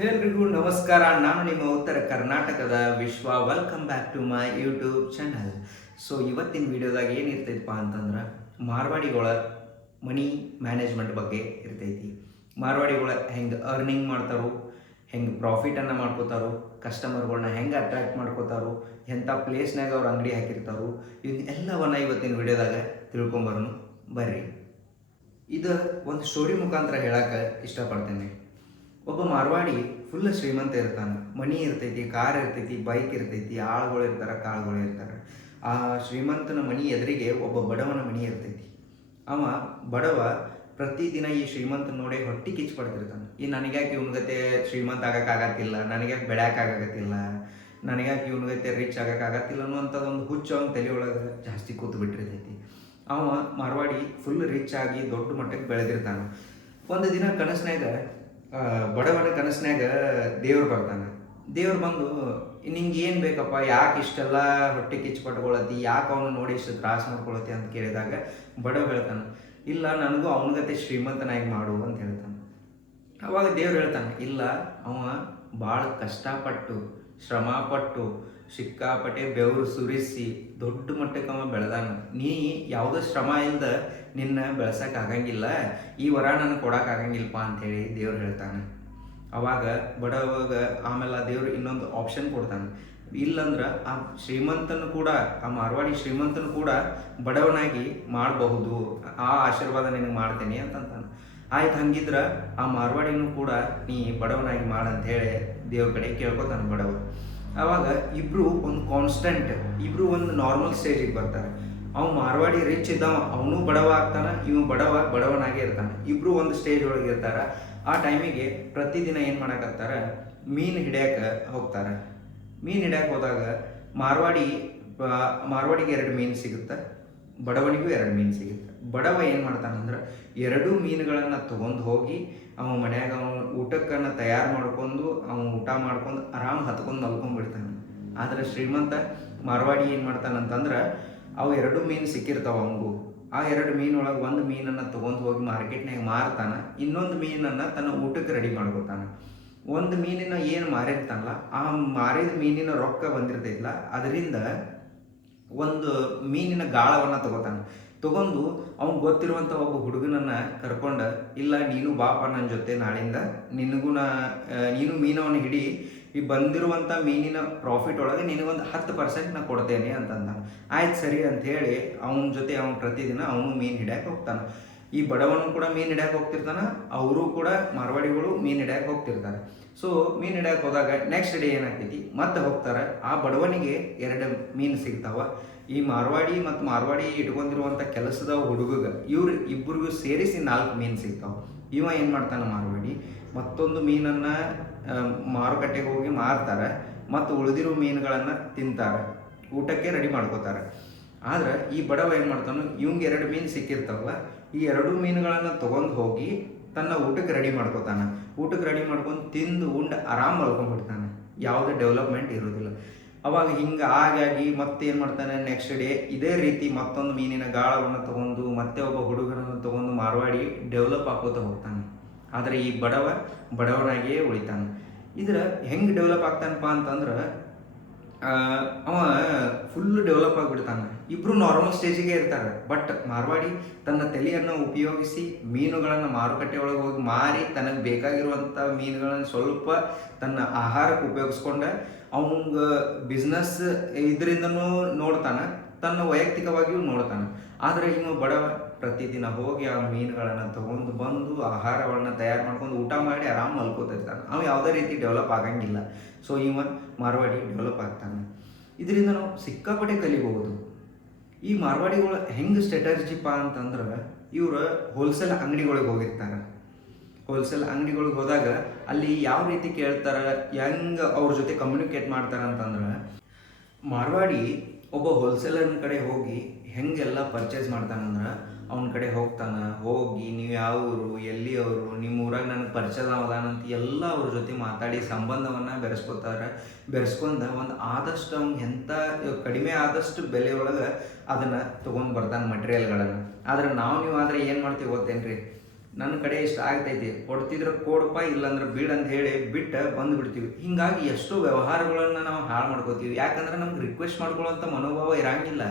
ಎಲ್ರಿಗೂ ನಮಸ್ಕಾರ. ನಾನು ನಿಮ್ಮ ಉತ್ತರ ಕರ್ನಾಟಕದ ವಿಶ್ವ. Welcome back to my YouTube channel. So ಇವತ್ತಿನ ವಿಡಿಯೋದಾಗ ಏನಿರ್ತೈತಪ್ಪ ಅಂತಂದ್ರೆ ಮಾರ್ವಾಡಿಗಳ ಮನಿ ಮ್ಯಾನೇಜ್ಮೆಂಟ್ ಬಗ್ಗೆ ಇರ್ತೈತಿ. ಮಾರ್ವಾಡಿಗಳ ಹೆಂಗೆ ಅರ್ನಿಂಗ್ ಮಾಡ್ತಾರೋ, ಹೆಂಗೆ ಪ್ರಾಫಿಟನ್ನು ಮಾಡ್ಕೋತಾರೋ, ಕಸ್ಟಮರ್ಗಳನ್ನ ಹೆಂಗೆ ಅಟ್ರ್ಯಾಕ್ಟ್ ಮಾಡ್ಕೋತಾರೋ, ಎಂಥ ಪ್ಲೇಸ್ನಾಗ ಅವ್ರು ಅಂಗಡಿ ಹಾಕಿರ್ತಾರೋ, ಇವನ್ನೆಲ್ಲವನ್ನ ಇವತ್ತಿನ ವಿಡಿಯೋದಾಗ ತಿಳ್ಕೊಂಬರೋನು ಬರ್ರಿ. ಇದು ಒಂದು ಸ್ಟೋರಿ ಮುಖಾಂತರ ಹೇಳಕ್ಕೆ ಇಷ್ಟಪಡ್ತೇನೆ. ಒಬ್ಬ ಮಾರ್ವಾಡಿ ಫುಲ್ ಶ್ರೀಮಂತ ಇರ್ತಾನೆ. ಮನಿ ಇರ್ತೈತಿ, ಕಾರ್ ಇರ್ತೈತಿ, ಬೈಕ್ ಇರ್ತೈತಿ, ಆಳುಗಳು ಇರ್ತಾರೆ, ಕಾಳುಗಳು ಇರ್ತಾರೆ. ಆ ಶ್ರೀಮಂತನ ಮನಿ ಎದುರಿಗೆ ಒಬ್ಬ ಬಡವನ ಮನಿ ಇರ್ತೈತಿ. ಅವ ಬಡವ ಪ್ರತಿದಿನ ಈ ಶ್ರೀಮಂತನ ನೋಡಿ ಹೊಟ್ಟಿ ಕಿಚ್ಚು ಪಡ್ತಿರ್ತಾನೆ. ಈ ನನಗ್ಯಾಕೆ ಇವನ್ಗತೆ ಶ್ರೀಮಂತ ಆಗಕ್ಕಾಗತ್ತಿಲ್ಲ, ನನಗ್ಯಾಕೆ ಬೆಳ್ಯಾಕಾಗತ್ತಿಲ್ಲ, ನನಗ್ಯಾಕೆ ಇವನ್ಗತೆ ರಿಚ್ ಆಗಕ್ಕಾಗತ್ತಿಲ್ಲ ಅನ್ನುವಂಥದ್ದೊಂದು ಹುಚ್ಚು ಅವನ ತಲೆಯೊಳಗೆ ಜಾಸ್ತಿ ಕೂತು ಬಿಟ್ಟಿರ್ತೈತಿ. ಅವ ಮಾರ್ವಾಡಿ ಫುಲ್ ರಿಚ್ ಆಗಿ ದೊಡ್ಡ ಮಟ್ಟಕ್ಕೆ ಬೆಳೆದಿರ್ತಾನೆ. ಒಂದು ದಿನ ಕನಸಿನಾಗ ಬಡವನ ಕನಸಿನಾಗ ದೇವ್ರು ಬರ್ತಾನೆ. ದೇವ್ರು ಬಂದು ನಿಂಗೆ ಏನು ಬೇಕಪ್ಪ, ಯಾಕೆ ಇಷ್ಟೆಲ್ಲ ಹೊಟ್ಟೆ ಕಿಚ್ಚು ಪಟ್ಕೊಳತಿ, ಯಾಕೆ ಅವನು ನೋಡಿ ಇಷ್ಟು ತ್ರಾಸ ಮಾಡ್ಕೊಳತಿ ಅಂತ ಕೇಳಿದಾಗ ಬಡವ ಹೇಳ್ತಾನೆ, ಇಲ್ಲ ನನಗೂ ಅವನಗತೆ ಶ್ರೀಮಂತನಾಗಿ ಮಾಡು ಅಂತ ಹೇಳ್ತಾನೆ. ಅವಾಗ ದೇವ್ರು ಹೇಳ್ತಾನೆ, ಇಲ್ಲ ಅವ ಭಾಳ ಕಷ್ಟಪಟ್ಟು ಶ್ರಮಪಟ್ಟು ಸಿಕ್ಕಾಪಟ್ಟೆ ಬೆವರು ಸುರಿಸಿ ದೊಡ್ಡ ಮಟ್ಟಕ್ಕೆ ಅವ ಬೆಳೆದಾನ. ನೀ ಯಾವುದೋ ಶ್ರಮ ಇಲ್ದ ನಿನ್ನ ಬೆಳೆಸೋಕ್ಕಾಗಂಗಿಲ್ಲ, ಈ ವರ ನನಗೆ ಕೊಡೋಕ್ಕಾಗಂಗಿಲ್ಲಪ್ಪ ಅಂಥೇಳಿ ದೇವ್ರು ಹೇಳ್ತಾನೆ. ಅವಾಗ ಬಡವಾಗ ಆಮೇಲೆ ಆ ದೇವ್ರು ಇನ್ನೊಂದು ಆಪ್ಷನ್ ಕೊಡ್ತಾನೆ. ಇಲ್ಲಂದ್ರೆ ಆ ಶ್ರೀಮಂತನು ಕೂಡ, ಆ ಮಾರ್ವಾಡಿ ಶ್ರೀಮಂತನು ಕೂಡ ಬಡವನಾಗಿ ಮಾಡಬಹುದು, ಆ ಆಶೀರ್ವಾದ ನಿನಗೆ ಮಾಡ್ತೇನೆ ಅಂತಂತಾನೆ. ಆಯ್ತು, ಹಂಗಿದ್ರೆ ಆ ಮಾರ್ವಾಡಿನೂ ಕೂಡ ನೀ ಬಡವನಾಗಿ ಮಾಡಂಥೇಳಿ ದೇವ್ರ ಕಡೆ ಕೇಳ್ಕೊತಾನೆ ಬಡವ. ಆವಾಗ ಇಬ್ಬರು ಒಂದು ಕಾನ್ಸ್ಟೆಂಟ್, ಇಬ್ಬರು ಒಂದು ನಾರ್ಮಲ್ ಸ್ಟೇಜಿಗೆ ಬರ್ತಾರೆ. ಅವ್ನು ಮಾರ್ವಾಡಿ ರಿಚ್ ಇದ್ದಾವ, ಅವನು ಬಡವ ಆಗ್ತಾನೆ, ಇವ್ ಬಡವನಾಗೇ ಇರ್ತಾನೆ. ಇಬ್ಬರು ಒಂದು ಸ್ಟೇಜ್ ಒಳಗೆ ಇರ್ತಾರೆ. ಆ ಟೈಮಿಗೆ ಪ್ರತಿದಿನ ಏನು ಮಾಡಕತ್ತಾರೆ, ಮೀನು ಹಿಡಿಯಕ್ಕೆ ಹೋಗ್ತಾರೆ. ಮೀನು ಹಿಡಿಯಕ್ಕೆ ಹೋದಾಗ ಮಾರ್ವಾಡಿಗೆ 2 ಮೀನು ಸಿಗುತ್ತೆ, ಬಡವನಿಗೂ 2 ಮೀನು ಸಿಗುತ್ತೆ. ಬಡವ ಏನು ಮಾಡ್ತಾನಂದ್ರೆ 2 ಮೀನುಗಳನ್ನು ತೊಗೊಂಡು ಹೋಗಿ ಅವನ ಮನ್ಯಾಗ ಅವನು ಊಟಕ್ಕನ್ನು ತಯಾರು ಮಾಡ್ಕೊಂಡು ಅವನು ಊಟ ಮಾಡ್ಕೊಂಡು ಆರಾಮ್ ಹತ್ಕೊಂಡು ಮಲ್ಕೊಂಡ್ಬಿಡ್ತಾನೆ. ಆದರೆ ಶ್ರೀಮಂತ ಮಾರ್ವಾಡಿ ಏನು ಮಾಡ್ತಾನಂತಂದ್ರೆ ಅವು 2 ಮೀನು ಸಿಕ್ಕಿರ್ತಾವ ಅವನಿಗೂ. ಆ 2 ಮೀನೊಳಗೆ ಒಂದು ಮೀನನ್ನು ತೊಗೊಂಡು ಹೋಗಿ ಮಾರ್ಕೆಟ್ನಾಗ ಮಾರ್ತಾನೆ, ಇನ್ನೊಂದು ಮೀನನ್ನು ತನ್ನ ಊಟಕ್ಕೆ ರೆಡಿ ಮಾಡ್ಕೋತಾನೆ. ಒಂದು ಮೀನಿನ ಏನು ಮಾರಿರ್ತಾನಲ್ಲ, ಆ ಮಾರಿದ ಮೀನಿನ ರೊಕ್ಕ ಬಂದಿರ್ತೈತಲ್ಲ, ಅದರಿಂದ ಒಂದು ಮೀನಿನ ಗಾಳವನ್ನು ತೊಗೊಂಡು ಅವ್ನು ಗೊತ್ತಿರುವಂಥ ಒಬ್ಬ ಹುಡುಗನನ್ನು ಕರ್ಕೊಂಡು, ಇಲ್ಲ ನೀನು ಬಾಪ ನನ್ನ ಜೊತೆ ನಾಳಿಂದ, ನೀನು ಮೀನವನ್ನು ಹಿಡಿ, ಈ ಬಂದಿರುವಂಥ ಮೀನಿನ ಪ್ರಾಫಿಟ್ ಒಳಗೆ ನಿನಗೊಂದು 10% ನಾನು ಕೊಡ್ತೇನೆ ಅಂತಂದ. ಆಯ್ತು ಸರಿ ಅಂಥೇಳಿ ಅವನ ಜೊತೆ ಅವನು ಪ್ರತಿದಿನ ಅವನು ಮೀನು ಹಿಡ್ಯಕ್ಕೆ ಹೋಗ್ತಾನೆ. ಈ ಬಡವನು ಕೂಡ ಮೀನು ಹಿಡ್ಯಕ್ಕೆ ಹೋಗ್ತಿರ್ತಾನೆ, ಅವರು ಕೂಡ ಮಾರ್ವಾಡಿಗಳು ಮೀನು ಹಿಡ್ಯಕ್ಕೆ ಹೋಗ್ತಿರ್ತಾರೆ. ಸೊ ಮೀನು ಹಿಡ್ಯಕ್ಕೆ ಹೋದಾಗ ನೆಕ್ಸ್ಟ್ ಡೇ ಏನಾಗ್ತೈತಿ, ಮತ್ತೆ ಹೋಗ್ತಾರೆ. ಆ ಬಡವನಿಗೆ 2 ಮೀನು ಸಿಗ್ತಾವ. ಈ ಮಾರ್ವಾಡಿ ಮತ್ತು ಮಾರ್ವಾಡಿ ಇಟ್ಕೊಂಡಿರುವಂಥ ಕೆಲಸದ ಹುಡುಗಗೆ ಇವ್ರು ಇಬ್ಬರಿಗೂ ಸೇರಿಸಿ 4 ಮೀನು ಸಿಗ್ತಾವೆ. ಇವ ಏನು ಮಾಡ್ತಾನೆ, ಮಾರ್ವಾಡಿ ಮತ್ತೊಂದು ಮೀನನ್ನು ಮಾರುಕಟ್ಟೆಗೆ ಹೋಗಿ ಮಾರ್ತಾರೆ, ಮತ್ತು ಉಳಿದಿರೋ ಮೀನುಗಳನ್ನು ತಿಂತಾರೆ, ಊಟಕ್ಕೆ ರೆಡಿ ಮಾಡ್ಕೋತಾರೆ. ಆದ್ರೆ ಈ ಬಡವ ಏನು ಮಾಡ್ತಾನೆ, ಇವಂಗೆ 2 ಮೀನು ಸಿಕ್ಕಿರ್ತಾವಲ್ಲ, ಈ 2 ಮೀನುಗಳನ್ನು ತೊಗೊಂಡು ಹೋಗಿ ತನ್ನ ಊಟಕ್ಕೆ ರೆಡಿ ಮಾಡ್ಕೋತಾನೆ. ಊಟಕ್ಕೆ ರೆಡಿ ಮಾಡ್ಕೊಂಡು ತಿಂದು ಉಂಡು ಆರಾಮ್ ಮಲ್ಕೊಂಡ್ಬಿಡ್ತಾನೆ, ಯಾವುದೇ ಡೆವಲಪ್ಮೆಂಟ್ ಇರೋದಿಲ್ಲ. ಅವಾಗ ಹಿಂಗೆ ಆಗಿ ಮತ್ತೆ ಏನು ಮಾಡ್ತಾನೆ, ನೆಕ್ಸ್ಟ್ ಡೇ ಇದೇ ರೀತಿ ಮತ್ತೊಂದು ಮೀನಿನ ಗಾಳವನ್ನು ತೊಗೊಂಡು ಮತ್ತೆ ಒಬ್ಬ ಹುಡುಗನನ್ನು ತೊಗೊಂಡು ಮಾರ್ವಾಡಿ ಡೆವಲಪ್ ಆಗೋತ ಹೋಗ್ತಾನೆ. ಆದರೆ ಈ ಬಡವನಾಗಿಯೇ ಉಳಿತಾನೆ. ಇದ್ರ ಹೆಂಗೆ ಡೆವಲಪ್ ಆಗ್ತಾನಪ್ಪ ಅಂತಂದ್ರೆ ಅವ ಫುಲ್ ಡೆವಲಪ್ ಆಗಿಬಿಡ್ತಾನೆ. ಇಬ್ಬರು ನಾರ್ಮಲ್ ಸ್ಟೇಜಿಗೆ ಇರ್ತಾರೆ. ಬಟ್ ಮಾರ್ವಾಡಿ ತನ್ನ ತಲೆಯನ್ನು ಉಪಯೋಗಿಸಿ ಮೀನುಗಳನ್ನು ಮಾರುಕಟ್ಟೆ ಒಳಗೆ ಹೋಗಿ ಮಾರಿ ತನಗೆ ಬೇಕಾಗಿರುವಂಥ ಮೀನುಗಳನ್ನು ಸ್ವಲ್ಪ ತನ್ನ ಆಹಾರಕ್ಕೆ ಉಪಯೋಗಿಸ್ಕೊಂಡ ಅವಂಗೆ ಬಿಸ್ನೆಸ್ ಇದರಿಂದನೂ ನೋಡ್ತಾನೆ, ತನ್ನ ವೈಯಕ್ತಿಕವಾಗಿಯೂ ನೋಡ್ತಾನೆ. ಆದರೆ ಇನ್ನು ಬಡವ ಪ್ರತಿದಿನ ಹೋಗಿ ಆ ಮೀನುಗಳನ್ನು ತೊಗೊಂಡು ಬಂದು ಆಹಾರಗಳನ್ನ ತಯಾರು ಮಾಡ್ಕೊಂಡು ಊಟ ಮಾಡಿ ಆರಾಮ್ ಮಲ್ಕೋತಿರ್ತಾನೆ. ಅವ ಯಾವುದೇ ರೀತಿ ಡೆವಲಪ್ ಆಗಂಗಿಲ್ಲ. ಸೊ ಮಾರ್ವಾಡಿ ಡೆವಲಪ್ ಆಗ್ತಾನೆ. ಇದರಿಂದ ನಾವು ಸಿಕ್ಕಾಪಟ್ಟೆ ಕಲಿಬಹುದು. ಈ ಮಾರ್ವಾಡಿಗಳು ಹೆಂಗೆ ಸ್ಟ್ರಾಟಜಿಪ್ಪ ಅಂತಂದ್ರೆ, ಇವರು ಹೋಲ್ಸೇಲ್ ಅಂಗಡಿಗಳಿಗೆ ಹೋಗಿರ್ತಾರೆ. ಹೋಲ್ಸೇಲ್ ಅಂಗಡಿಗಳಿಗೆ ಹೋದಾಗ ಅಲ್ಲಿ ಯಾವ ರೀತಿ ಕೇಳ್ತಾರೆ, ಹೆಂಗೆ ಅವ್ರ ಜೊತೆ ಕಮ್ಯುನಿಕೇಟ್ ಮಾಡ್ತಾರೆ ಅಂತಂದ್ರೆ, ಮಾರ್ವಾಡಿ ಒಬ್ಬ ಹೋಲ್ಸೇಲರ್ನ ಕಡೆ ಹೋಗಿ ಹೆಂಗೆಲ್ಲ ಪರ್ಚೇಸ್ ಮಾಡ್ತಾನಂದ್ರೆ, ಅವನ ಕಡೆ ಹೋಗಿ ನೀವು ಯಾವ ಊರು, ಎಲ್ಲಿ ಅವರು, ನಿಮ್ಮ ಊರಾಗ ನನಗೆ ಪರಿಚಯ ಅದಾನಂತ ಎಲ್ಲ ಅವ್ರ ಜೊತೆ ಮಾತಾಡಿ ಸಂಬಂಧವನ್ನು ಬೆರೆಸ್ಕೊಂಡ ಒಂದು ಆದಷ್ಟು ಅವ್ನಿಗೆ ಎಂಥ ಕಡಿಮೆ ಆದಷ್ಟು ಬೆಲೆ ಒಳಗೆ ಅದನ್ನು ತೊಗೊಂಡು ಬರ್ತಾನೆ ಮಟೀರಿಯಲ್ಗಳನ್ನು. ಆದರೆ ನೀವು ಆದರೆ ಏನು ಮಾಡ್ತೀವಿ ಗೊತ್ತೇನ್ರಿ, ನನ್ನ ಕಡೆ ಇಷ್ಟ ಆಗ್ತೈತಿ, ಕೊಡ್ತಿದ್ರೆ ಕೊಡಪ್ಪ, ಇಲ್ಲಾಂದ್ರೆ ಬಿಡ್ ಅಂತ ಹೇಳಿ ಬಿಟ್ಟು ಬಂದು ಬಿಡ್ತೀವಿ. ಹೀಗಾಗಿ ಎಷ್ಟೋ ವ್ಯವಹಾರಗಳನ್ನ ನಾವು ಹಾಳು ಮಾಡ್ಕೋತೀವಿ. ಯಾಕಂದ್ರೆ ನಮ್ಗೆ ರಿಕ್ವೆಸ್ಟ್ ಮಾಡ್ಕೊಳ್ಳೋಂಥ ಮನೋಭಾವ ಇರಂಗಿಲ್ಲ.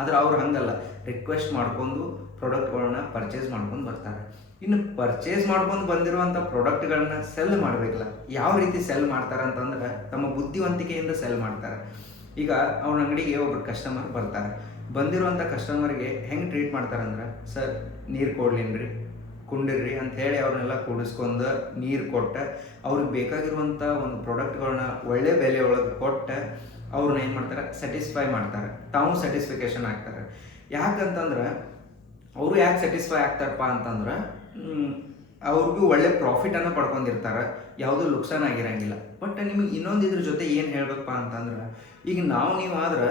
ಆದ್ರೆ ಅವ್ರು ಹಂಗಲ್ಲ, ರಿಕ್ವೆಸ್ಟ್ ಮಾಡ್ಕೊಂಡು ಪ್ರಾಡಕ್ಟ್ಗಳನ್ನ ಪರ್ಚೇಸ್ ಮಾಡ್ಕೊಂಡು ಬರ್ತಾರೆ. ಇನ್ನು ಪರ್ಚೇಸ್ ಮಾಡ್ಕೊಂಡು ಬಂದಿರುವಂಥ ಪ್ರಾಡಕ್ಟ್ಗಳನ್ನ ಸೆಲ್ ಮಾಡಬೇಕಲ್ಲ. ಯಾವ ರೀತಿ ಸೆಲ್ ಮಾಡ್ತಾರೆ ಅಂತಂದ್ರೆ ತಮ್ಮ ಬುದ್ಧಿವಂತಿಕೆಯಿಂದ ಸೆಲ್ ಮಾಡ್ತಾರೆ. ಈಗ ಅವ್ರ ಅಂಗಡಿಗೆ ಒಬ್ರು ಕಸ್ಟಮರ್ ಬರ್ತಾರೆ. ಬಂದಿರುವಂಥ ಕಸ್ಟಮರ್ಗೆ ಹೆಂಗೆ ಟ್ರೀಟ್ ಮಾಡ್ತಾರೆ ಅಂದ್ರೆ, ಸರ್ ನೀರು ಕೊಡ್ಲೇನ್ರಿ, ಕುಂಡಿರ್ರಿ ಅಂತ ಹೇಳಿ ಅವ್ರನ್ನೆಲ್ಲ ಕೂಡಿಸ್ಕೊಂಡು ನೀರು ಕೊಟ್ಟು ಅವ್ರಿಗೆ ಬೇಕಾಗಿರುವಂಥ ಒಂದು ಪ್ರಾಡಕ್ಟ್ಗಳನ್ನ ಒಳ್ಳೆ ಬೆಲೆ ಒಳಗೆ ಕೊಟ್ಟು ಅವ್ರನ್ನ ಏನು ಮಾಡ್ತಾರೆ, ಸ್ಯಾಟಿಸ್ಫೈ ಮಾಡ್ತಾರೆ. ತಾವು ಸ್ಯಾಟಿಸ್ಫಿಕೇಶನ್ ಆಗ್ತಾರೆ. ಯಾಕಂತಂದ್ರೆ ಅವರು ಯಾಕೆ ಸ್ಯಾಟಿಸ್ಫೈ ಆಗ್ತಾರಪ್ಪ ಅಂತಂದ್ರೆ ಅವ್ರಿಗೂ ಒಳ್ಳೆ ಪ್ರಾಫಿಟನ್ನು ಪಡ್ಕೊಂಡಿರ್ತಾರೆ, ಯಾವುದೂ ನುಕ್ಸಾನ್ ಆಗಿರಂಗಿಲ್ಲ. ಬಟ್ ನಿಮಗೆ ಇನ್ನೊಂದು ಇದ್ರ ಜೊತೆ ಏನು ಹೇಳ್ಬೇಕಪ್ಪ ಅಂತಂದ್ರೆ, ಈಗ ನೀವು ಆದ್ರೆ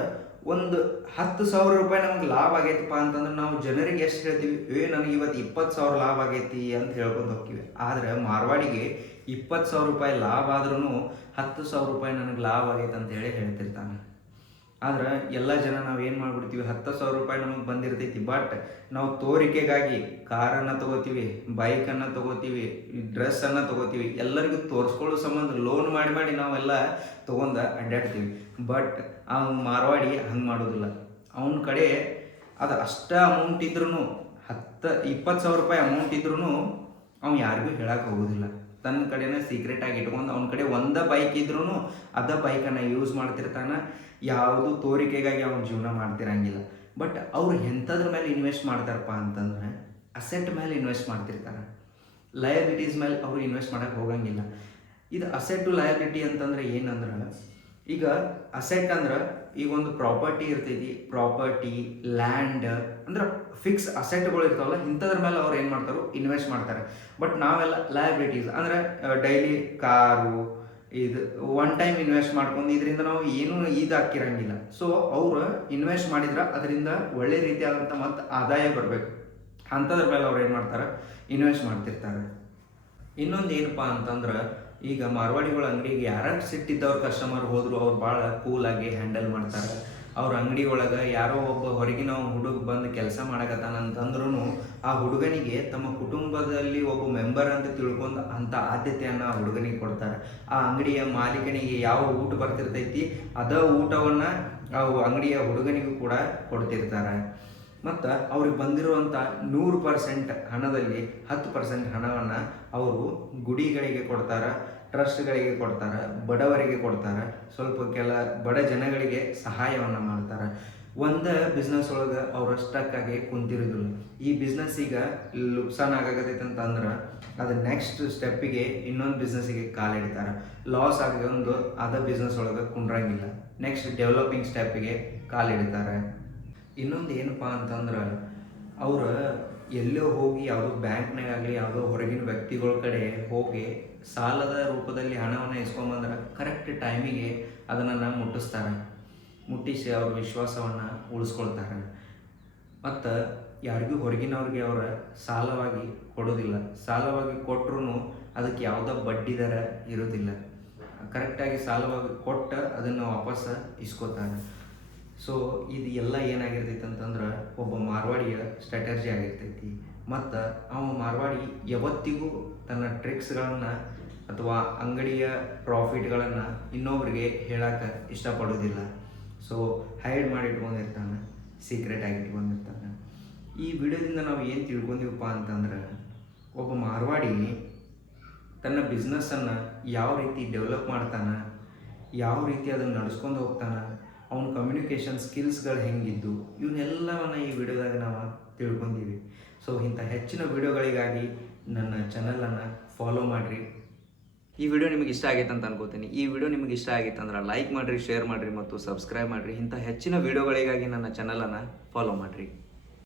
ಒಂದು 10,000 ರೂಪಾಯಿ ನಮ್ಗೆ ಲಾಭ ಆಗೈತಪ್ಪ ಅಂತಂದ್ರೆ ನಾವು ಜನರಿಗೆ ಎಷ್ಟು ಹೇಳ್ತೀವಿ, ನನಗೆ ಇವತ್ತು 20,000 ಲಾಭ ಆಗೈತಿ ಅಂತ ಹೇಳ್ಕೊಂಡು ಹೋಗ್ತೀವಿ. ಆದರೆ ಮಾರ್ವಾಡಿಗೆ 20,000 ರೂಪಾಯಿ ಲಾಭ ಆದ್ರೂ 10,000 ರೂಪಾಯಿ ನನಗೆ ಲಾಭ ಆಗೈತೆ ಅಂತ ಹೇಳಿ ಹೇಳ್ತಿರ್ತಾನೆ. ಆದ್ರೆ ಎಲ್ಲ ಜನ ನಾವು ಏನು ಮಾಡ್ಬಿಡ್ತೀವಿ, 10,000 ರೂಪಾಯಿ ನಮಗೆ ಬಂದಿರ್ತೈತಿ, ಬಟ್ ನಾವು ತೋರಿಕೆಗಾಗಿ ಕಾರನ್ನು ತೊಗೋತೀವಿ, ಬೈಕನ್ನು ತೊಗೋತೀವಿ, ಡ್ರೆಸ್ಸನ್ನು ತೊಗೋತೀವಿ, ಎಲ್ಲರಿಗೂ ತೋರಿಸ್ಕೊಳ್ಳೋ ಸಂಬಂಧ ಲೋನ್ ಮಾಡಿ ನಾವೆಲ್ಲ ತೊಗೊಂಡು ಅಡ್ಡಾಡ್ತೀವಿ. ಬಟ್ ಆ ಮಾರ್ವಾಡಿ ಹಂಗೆ ಮಾಡೋದಿಲ್ಲ. ಅವನ ಕಡೆ ಅದು ಅಷ್ಟ ಅಮೌಂಟ್ ಇದ್ರೂ 20,000 ರೂಪಾಯಿ ಅಮೌಂಟ್ ಇದ್ರೂ ಅವ್ನು ಯಾರಿಗೂ ಹೇಳಕ್ಕೆ ಹೋಗೋದಿಲ್ಲ. ತನ್ನ ಕಡೆನೇ ಸೀಕ್ರೆಟಾಗಿ ಇಟ್ಕೊಂಡು ಅವನ ಕಡೆ ಒಂದೇ ಬೈಕ್ ಇದ್ರೂ ಅದ ಬೈಕನ್ನು ಯೂಸ್ ಮಾಡ್ತಿರ್ತಾನೆ. ಯಾವುದು ತೋರಿಕೆಗಾಗಿ ಅವನ ಜೀವನ ಮಾಡ್ತಿರಂಗಿಲ್ಲ. ಬಟ್ ಅವ್ರು ಎಂಥದ್ರ ಮೇಲೆ ಇನ್ವೆಸ್ಟ್ ಮಾಡ್ತಾರಪ್ಪ ಅಂತಂದ್ರೆ ಅಸೆಟ್ ಮೇಲೆ ಇನ್ವೆಸ್ಟ್ ಮಾಡ್ತಿರ್ತಾರೆ. ಲಯಬಿಲಿಟೀಸ್ ಮೇಲೆ ಅವರು ಇನ್ವೆಸ್ಟ್ ಮಾಡೋಕ್ಕೆ ಹೋಗಂಗಿಲ್ಲ. ಇದು ಅಸೆಟ್ಟು ಲಯಬಿಲಿಟಿ ಅಂತಂದ್ರೆ ಏನಂದ್ರೆ, ಈಗ ಅಸೆಟ್ ಅಂದ್ರೆ ಈಗ ಒಂದು ಪ್ರಾಪರ್ಟಿ ಇರ್ತೈತಿ, ಪ್ರಾಪರ್ಟಿ ಲ್ಯಾಂಡ್ ಅಂದ್ರೆ ಫಿಕ್ಸ್ ಅಸೆಟ್ಗಳು ಇರ್ತಾವಲ್ಲ, ಇಂಥದ್ರ ಮೇಲೆ ಅವ್ರು ಏನು ಮಾಡ್ತಾರೋ ಇನ್ವೆಸ್ಟ್ ಮಾಡ್ತಾರೆ. ಬಟ್ ನಾವೆಲ್ಲ ಲಯಬಿಲಿಟೀಸ್ ಅಂದ್ರೆ ಡೈಲಿ ಕಾರು, ಇದು ಒನ್ ಟೈಮ್ ಇನ್ವೆಸ್ಟ್ ಮಾಡ್ಕೊಂಡು ಇದರಿಂದ ನಾವು ಏನೂ ಹಾಕಿರಂಗಿಲ್ಲ. ಸೊ ಅವ್ರು ಇನ್ವೆಸ್ಟ್ ಮಾಡಿದ್ರೆ ಅದರಿಂದ ಒಳ್ಳೆ ರೀತಿಯಾದಂಥ ಮತ್ತು ಆದಾಯ ಬರಬೇಕು, ಅಂಥದ್ರ ಮೇಲೆ ಅವ್ರು ಏನು ಮಾಡ್ತಾರೆ, ಇನ್ವೆಸ್ಟ್ ಮಾಡ್ತಿರ್ತಾರೆ. ಇನ್ನೊಂದು ಏನಪ್ಪ ಅಂತಂದ್ರೆ, ಈಗ ಮಾರ್ವಾಡಿಗಳ ಅಂಗಡಿಗೆ ಯಾರು ಸಿಟ್ಟಿದ್ದವ್ರು ಕಸ್ಟಮರ್ ಹೋದ್ರು ಅವ್ರು ಭಾಳ ಕೂಲಾಗಿ ಹ್ಯಾಂಡಲ್ ಮಾಡ್ತಾರೆ. ಅವ್ರ ಅಂಗಡಿ ಒಳಗೆ ಯಾರೋ ಒಬ್ಬ ಹೊರಗಿನ ಹುಡುಗ ಬಂದು ಕೆಲಸ ಮಾಡಕತ್ತಾನಂತಂದ್ರೂ ಆ ಹುಡುಗನಿಗೆ ತಮ್ಮ ಕುಟುಂಬದಲ್ಲಿ ಒಬ್ಬ ಮೆಂಬರ್ ಅಂತ ತಿಳ್ಕೊಂಡು ಅಂಥ ಆದ್ಯತೆಯನ್ನು ಆ ಹುಡುಗನಿಗೆ ಕೊಡ್ತಾರೆ. ಆ ಅಂಗಡಿಯ ಮಾಲೀಕನಿಗೆ ಯಾವ ಊಟ ಬರ್ತಿರ್ತೈತಿ ಅದ ಊಟವನ್ನು ಆ ಅಂಗಡಿಯ ಹುಡುಗನಿಗೂ ಕೂಡ ಕೊಡ್ತಿರ್ತಾರೆ. ಮತ್ತು ಅವ್ರಿಗೆ ಬಂದಿರುವಂಥ 100% ಹಣದಲ್ಲಿ 10% ಹಣವನ್ನು ಅವರು ಗುಡಿಗಳಿಗೆ ಕೊಡ್ತಾರೆ, ಟ್ರಸ್ಟ್ಗಳಿಗೆ ಕೊಡ್ತಾರೆ, ಬಡವರಿಗೆ ಕೊಡ್ತಾರೆ, ಸ್ವಲ್ಪ ಬಡ ಜನಗಳಿಗೆ ಸಹಾಯವನ್ನು ಮಾಡ್ತಾರೆ. ಒಂದು ಬಿಸ್ನೆಸ್ ಒಳಗೆ ಅವ್ರು ಸ್ಟಕ್ಕಾಗಿ ಕುಂತಿರೋದಿಲ್ಲ. ಈ ಬಿಸ್ನೆಸ್ ಈಗ ನುಕ್ಸಾನ್ ಆಗತೈತೆ ಅಂತಂದ್ರೆ ಅದು ನೆಕ್ಸ್ಟ್ ಸ್ಟೆಪ್ಪಿಗೆ ಇನ್ನೊಂದು ಬಿಸ್ನೆಸ್ಸಿಗೆ ಕಾಲಿಡ್ತಾರೆ. ಲಾಸ್ ಆಗೊಂದು ಅದ ಬಿಸ್ನೆಸ್ ಒಳಗೆ ಕುಂಡ್ರಂಗಿಲ್ಲ, ನೆಕ್ಸ್ಟ್ ಡೆವಲಪಿಂಗ್ ಸ್ಟೆಪ್ಪಿಗೆ ಕಾಲಿಡ್ತಾರೆ. ಇನ್ನೊಂದು ಏನಪ್ಪ ಅಂತಂದ್ರೆ, ಅವ್ರು ಎಲ್ಲೋ ಹೋಗಿ ಯಾವುದೋ ಬ್ಯಾಂಕ್ನಾಗಲಿ ಯಾವುದೋ ಹೊರಗಿನ ವ್ಯಕ್ತಿಗಳ ಕಡೆ ಹೋಗಿ ಸಾಲದ ರೂಪದಲ್ಲಿ ಹಣವನ್ನು ಇಸ್ಕೊಂಬಂದ್ರೆ ಕರೆಕ್ಟ್ ಟೈಮಿಗೆ ಅದನ್ನು ಮುಟ್ಟಿಸಿ ಅವ್ರ ವಿಶ್ವಾಸವನ್ನು ಉಳಿಸ್ಕೊಳ್ತಾರೆ. ಮತ್ತು ಯಾರಿಗೂ ಹೊರಗಿನವ್ರಿಗೆ ಅವರ ಸಾಲವಾಗಿ ಕೊಡೋದಿಲ್ಲ. ಸಾಲವಾಗಿ ಕೊಟ್ಟರು ಅದಕ್ಕೆ ಯಾವುದೋ ಬಡ್ಡಿ ದರ ಇರೋದಿಲ್ಲ. ಕರೆಕ್ಟಾಗಿ ಸಾಲವಾಗಿ ಕೊಟ್ಟು ಅದನ್ನು ವಾಪಸ್ ಇಸ್ಕೋತಾರೆ. ಸೊ ಇದು ಎಲ್ಲ ಏನಾಗಿರ್ತೈತೆ ಅಂತಂದ್ರೆ ಒಬ್ಬ ಮಾರ್ವಾಡಿಯ ಸ್ಟ್ರಾಟರ್ಜಿ ಆಗಿರ್ತೈತಿ. ಮತ್ತು ಅವ ಮಾರ್ವಾಡಿ ಯಾವತ್ತಿಗೂ ತನ್ನ ಟ್ರಿಕ್ಸ್ಗಳನ್ನು ಅಥವಾ ಅಂಗಡಿಯ ಪ್ರಾಫಿಟ್ಗಳನ್ನು ಇನ್ನೊಬ್ರಿಗೆ ಹೇಳಕ್ಕೆ ಇಷ್ಟಪಡೋದಿಲ್ಲ. ಸೊ ಹೈಡ್ ಮಾಡಿ ಇಟ್ಕೊಂಡಿರ್ತಾನೆ, ಸೀಕ್ರೆಟಾಗಿ ಇಟ್ಕೊಂಡಿರ್ತಾನೆ. ಈ ವಿಡಿಯೋದಿಂದ ನಾವು ಏನು ತಿಳ್ಕೊಂಡಿವಪ್ಪ ಅಂತಂದ್ರೆ, ಒಬ್ಬ ಮಾರ್ವಾಡಿ ತನ್ನ ಬಿಸ್ನೆಸ್ಸನ್ನು ಯಾವ ರೀತಿ ಡೆವಲಪ್ ಮಾಡ್ತಾನೆ, ಯಾವ ರೀತಿ ಅದನ್ನು ನಡೆಸ್ಕೊಂಡು ಹೋಗ್ತಾನೆ, ಅವನ ಕಮ್ಯುನಿಕೇಷನ್ ಸ್ಕಿಲ್ಸ್ಗಳು ಹೆಂಗಿದ್ದು, ಇವನ್ನೆಲ್ಲವನ್ನು ಈ ವಿಡಿಯೋದಾಗ ನಾವು ತಿಳ್ಕೊಂಡೀವಿ. ಸೊ ಇಂಥ ಹೆಚ್ಚಿನ ವಿಡಿಯೋಗಳಿಗಾಗಿ ನನ್ನ ಚಾನಲನ್ನು ಫಾಲೋ ಮಾಡಿರಿ. ಈ ವಿಡಿಯೋ ನಿಮಗೆ ಇಷ್ಟ ಆಗೈತೆ ಅಂತ ಅನ್ಕೋತೀನಿ. ಈ ವಿಡಿಯೋ ನಿಮಗೆ ಇಷ್ಟ ಆಗೈತೆ ಅಂದ್ರೆ ಲೈಕ್ ಮಾಡಿರಿ, ಶೇರ್ ಮಾಡಿರಿ ಮತ್ತು ಸಬ್ಸ್ಕ್ರೈಬ್ ಮಾಡಿರಿ. ಇಂಥ ಹೆಚ್ಚಿನ ವಿಡಿಯೋಗಳಿಗಾಗಿ ನನ್ನ ಚಾನಲನ್ನು ಫಾಲೋ ಮಾಡಿರಿ.